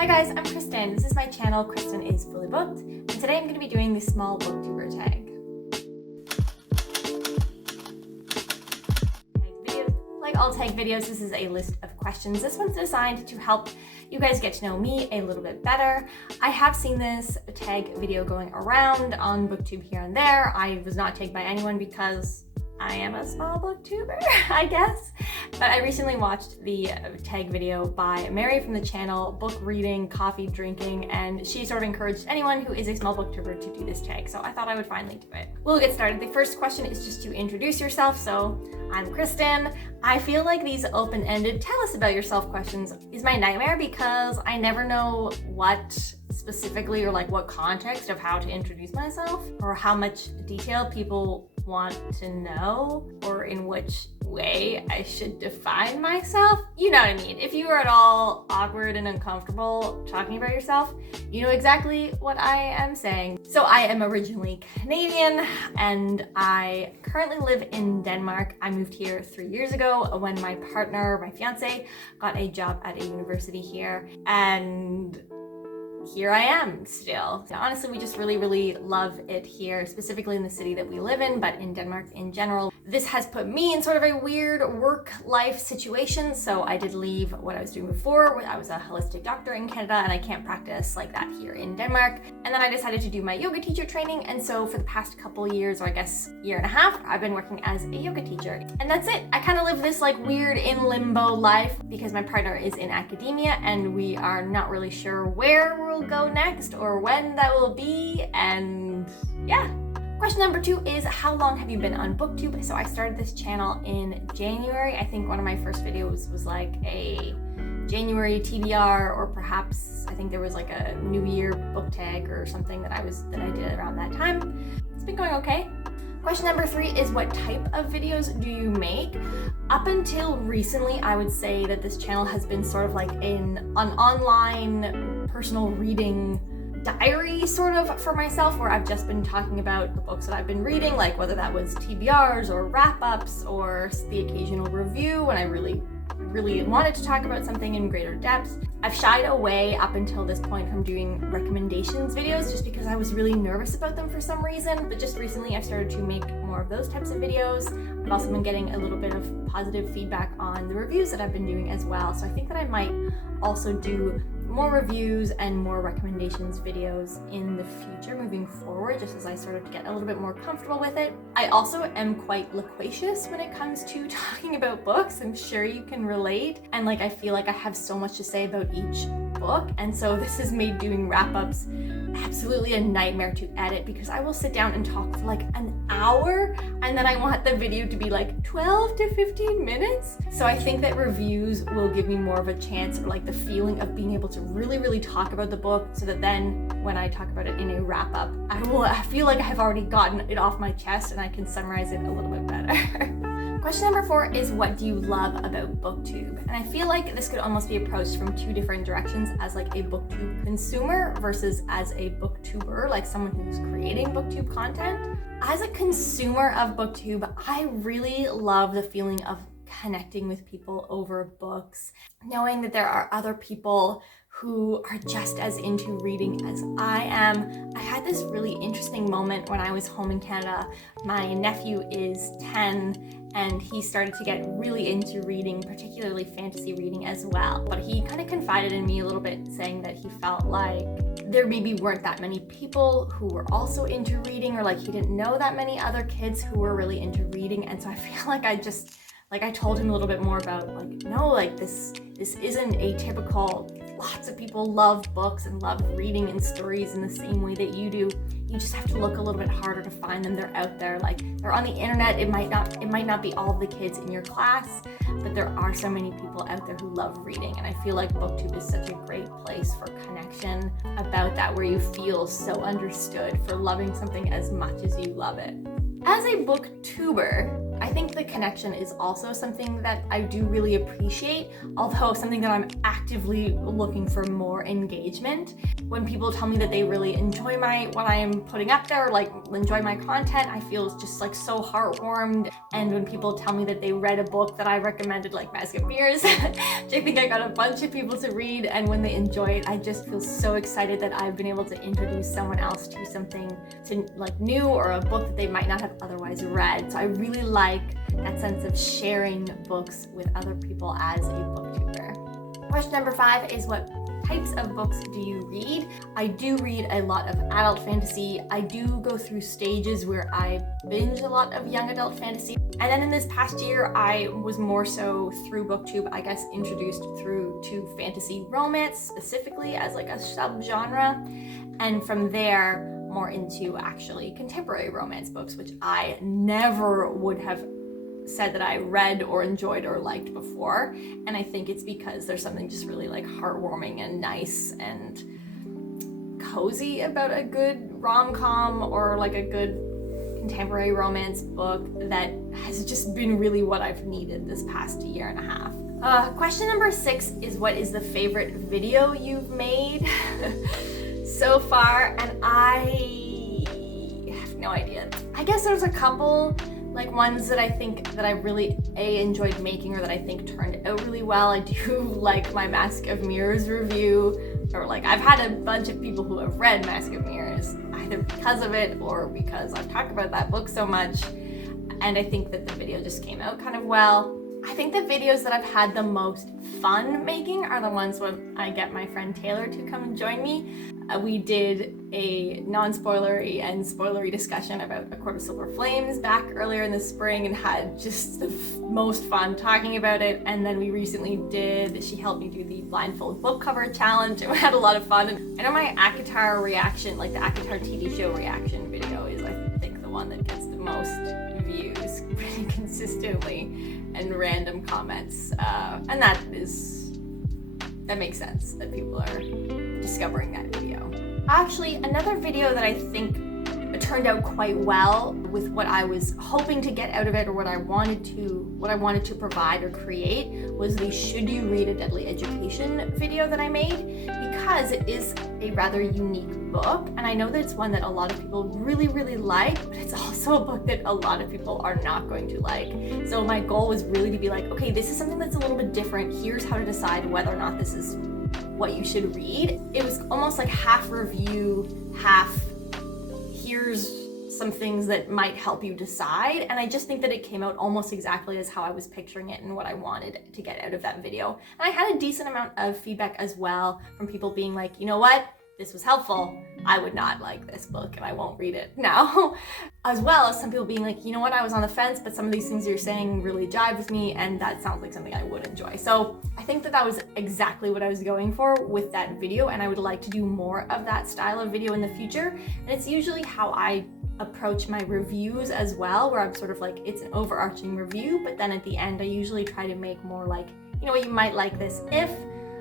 Hi guys, I'm Kristen. This is my channel, Kristen is Fully Booked, and today I'm going to be doing the Small Booktuber Tag. Like all tag videos, this is a list of questions. This one's designed to help you guys get to know me a little bit better. I have seen this tag video going around on Booktube here and there. I was not tagged by anyone because I am a small booktuber, I guess. But I recently watched the tag video by Mary from the channel, Book Reading, Coffee Drinking, and she sort of encouraged anyone who is a small booktuber to do this tag, so I thought I would finally do it. We'll get started. The first question is just to introduce yourself. So I'm Kristen. I feel like these open-ended tell us about yourself questions is my nightmare because I never know what specifically or like what context of how to introduce myself or how much detail people want to know or in which way I should define myself. You know what I mean. If you are at all awkward and uncomfortable talking about yourself, you know exactly what I am saying. So I am originally Canadian and I currently live in Denmark. I moved here 3 years ago when my partner, my fiance, got a job at a university here, and here I am still. Honestly, we just really love it here, specifically in the city that we live in, but in Denmark in general. This has put me in sort of a weird work-life situation, so I did leave what I was doing before, where I was a holistic doctor in Canada, and I can't practice like that here in Denmark. And then I decided to do my yoga teacher training, and so for the past couple years, or I guess year and a half, I've been working as a yoga teacher. And that's it. I kind of live this like weird in limbo life because my partner is in academia, and we are not really sure where we'll go next or when that will be, and yeah. Question number 2 is, how long have you been on Booktube? So I started this channel in January. I think one of my first videos was like a January TBR, or perhaps I think there was like a New Year book tag or something that I did around that time. It's been going okay. Question number 3 is, what type of videos do you make? Up until recently, I would say that this channel has been sort of like an online personal reading diary sort of for myself, where I've just been talking about the books that I've been reading, like whether that was TBRs or wrap-ups or the occasional review when I really wanted to talk about something in greater depth. I've shied away up until this point from doing recommendations videos just because I was really nervous about them for some reason, but just recently I've started to make more of those types of videos. I've also been getting a little bit of positive feedback on the reviews that I've been doing as well, so I think that I might also do more reviews and more recommendations videos in the future moving forward, just as I sort of get a little bit more comfortable with it. I also am quite loquacious when it comes to talking about books. I'm sure you can relate, and like I feel like I have so much to say about each book, and so this has made doing wrap-ups absolutely a nightmare to edit because I will sit down and talk for like an hour, and then I want the video to be like 12 to 15 minutes. So I think that reviews will give me more of a chance, or like the feeling of being able to really talk about the book, so that then when I talk about it in a wrap-up, I feel like I have already gotten it off my chest and I can summarize it a little bit better. Question number 4 is, what do you love about Booktube? And I feel like this could almost be approached from 2 different directions, as like a Booktube consumer versus as a Booktuber, like someone who's creating Booktube content. As a consumer of Booktube, I really love the feeling of connecting with people over books, knowing that there are other people who are just as into reading as I am. I had this really interesting moment when I was home in Canada. My nephew is 10 and he started to get really into reading, particularly fantasy reading as well. But he kind of confided in me a little bit, saying that he felt like there maybe weren't that many people who were also into reading, or like he didn't know that many other kids who were really into reading. And so I feel like I told him a little bit more about like, no, like this isn't atypical. Lots of people love books and love reading and stories in the same way that you do. You just have to look a little bit harder to find them. They're out there, like they're on the internet. It might not be all of the kids in your class, but there are so many people out there who love reading. And I feel like Booktube is such a great place for connection about that, where you feel so understood for loving something as much as you love it. As a booktuber, I think the connection is also something that I do really appreciate, although something that I'm actively looking for more engagement. When people tell me that they really enjoy what I'm putting up there, like enjoy my content, I feel just like so heartwarmed. And when people tell me that they read a book that I recommended, like Mask of Mirrors, which I think I got a bunch of people to read, and when they enjoy it, I just feel so excited that I've been able to introduce someone else to something like new, or a book that they might not have otherwise read. So I really like that sense of sharing books with other people as a booktuber. Question number 5 is, what types of books do you read? I do read a lot of adult fantasy. I do go through stages where I binge a lot of young adult fantasy. And then in this past year, I was more so through Booktube, I guess, introduced to fantasy romance specifically as like a subgenre. And from there, more into actually contemporary romance books, which I never would have said that I read or enjoyed or liked before. And I think it's because there's something just really like heartwarming and nice and cozy about a good rom-com or like a good contemporary romance book that has just been really what I've needed this past year and a half. Question number 6 is, what is the favorite video you've made so far? And I have no idea. I guess there's a couple like ones that I think that I really enjoyed making, or that I think turned out really well. I do like my Mask of Mirrors review, or like I've had a bunch of people who have read Mask of Mirrors either because of it or because I've talked about that book so much, and I think that the video just came out kind of well. I think the videos that I've had the most fun making are the ones when I get my friend Taylor to come and join me. We did a non-spoilery and spoilery discussion about A Court of Silver Flames back earlier in the spring, and had just the most fun talking about it. And then we recently she helped me do the blindfold book cover challenge, and we had a lot of fun. And I know my ACOTAR reaction, like the ACOTAR TV show reaction video, is I think the one that gets the most views pretty consistently, and random comments, and that makes sense that people are discovering that video. Actually, another video that I think turned out quite well with what I was hoping to get out of it, or what I wanted to provide or create, was the Should You Read a Deadly Education video that I made, because it is a rather unique book, and I know that it's one that a lot of people really, really like, but it's also a book that a lot of people are not going to like. So my goal was really to be like, okay, this is something that's a little bit different. Here's how to decide whether or not this is what you should read. It was almost like half review, half here's some things that might help you decide. And I just think that it came out almost exactly as how I was picturing it and what I wanted to get out of that video. And I had a decent amount of feedback as well from people being like, you know what? This was helpful. I would not like this book and I won't read it now. As well as some people being like, you know what, I was on the fence, but some of these things you're saying really jive with me, and that sounds like something I would enjoy. So I think that was exactly what I was going for with that video, and I would like to do more of that style of video in the future. And it's usually how I approach my reviews as well, where I'm sort of like, it's an overarching review, but then at the end I usually try to make more like, you know what, you might like this if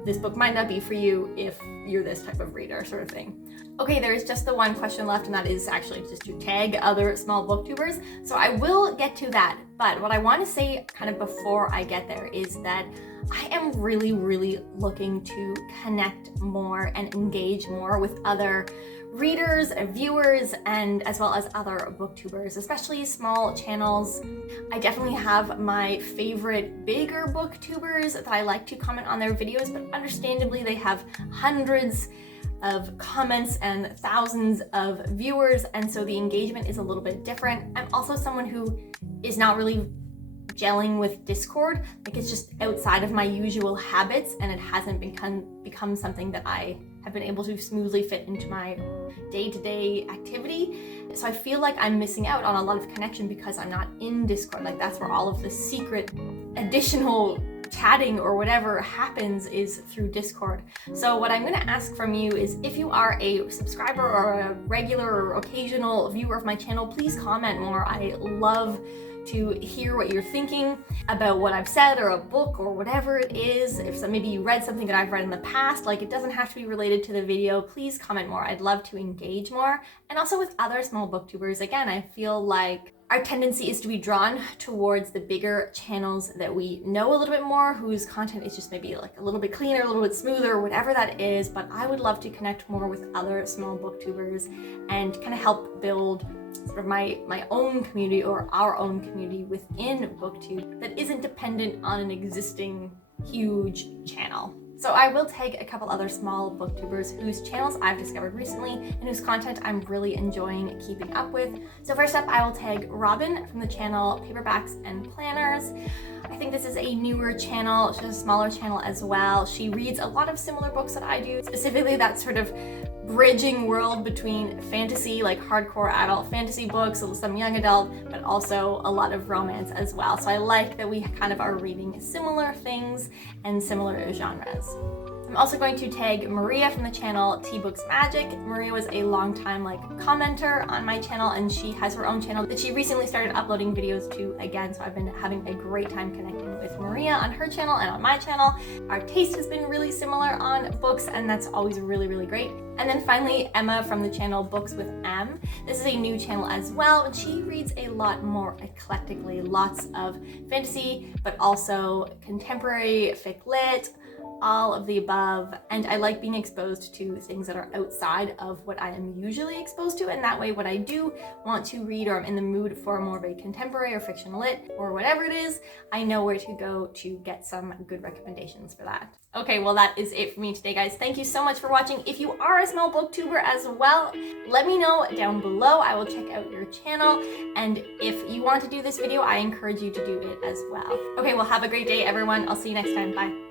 this book might not be for you if you're this type of reader, sort of thing. Okay, there is just the one question left, and that is actually just to tag other small booktubers. So I will get to that, but what I want to say kind of before I get there is that I am really, really looking to connect more and engage more with other readers, viewers, and as well as other booktubers, especially small channels. I definitely have my favorite bigger booktubers that I like to comment on their videos, but understandably they have hundreds of comments and thousands of viewers, and so the engagement is a little bit different. I'm also someone who is not really gelling with Discord. Like, it's just outside of my usual habits, and it hasn't become something that I have been able to smoothly fit into my day-to-day activity. So I feel like I'm missing out on a lot of connection because I'm not in Discord. Like, that's where all of the secret additional chatting or whatever happens, is through Discord. So what I'm going to ask from you is, if you are a subscriber or a regular or occasional viewer of my channel, please comment more. I love to hear what you're thinking about what I've said, or a book, or whatever it is. If maybe you read something that I've read in the past, like, it doesn't have to be related to the video, please comment more. I'd love to engage more. And also with other small booktubers, again, I feel like our tendency is to be drawn towards the bigger channels that we know a little bit more, whose content is just maybe like a little bit cleaner, a little bit smoother, whatever that is. But I would love to connect more with other small booktubers and kind of help build sort of my own community, or our own community within Booktube that isn't dependent on an existing huge channel. So I will tag a couple other small booktubers whose channels I've discovered recently and whose content I'm really enjoying keeping up with. So first up, I will tag Robin from the channel Paperbacks and Planners. I think this is a newer channel. She has a smaller channel as well. She reads a lot of similar books that I do, specifically that sort of bridging world between fantasy, like hardcore adult fantasy books, some young adult, but also a lot of romance as well. So I like that we kind of are reading similar things and similar genres. I'm also going to tag Maria from the channel Tea Books Magic. Maria was a long time commenter on my channel, and she has her own channel that she recently started uploading videos to again. So I've been having a great time connecting with Maria on her channel and on my channel. Our taste has been really similar on books, and that's always really, really great. And then finally, Emma from the channel Books with M. This is a new channel as well, and she reads a lot more eclectically, lots of fantasy, but also contemporary, fic lit, all of the above. And I like being exposed to things that are outside of what I am usually exposed to, and that way when I do want to read, or I'm in the mood for more of a contemporary or fiction lit or whatever it is, I know where to go to get some good recommendations for that. Okay, well that is it for me today, guys. Thank you so much for watching. If you are a small booktuber as well, let me know down below. I will check out your channel, and if you want to do this video, I encourage you to do it as well. Okay, well have a great day, everyone. I'll see you next time. Bye.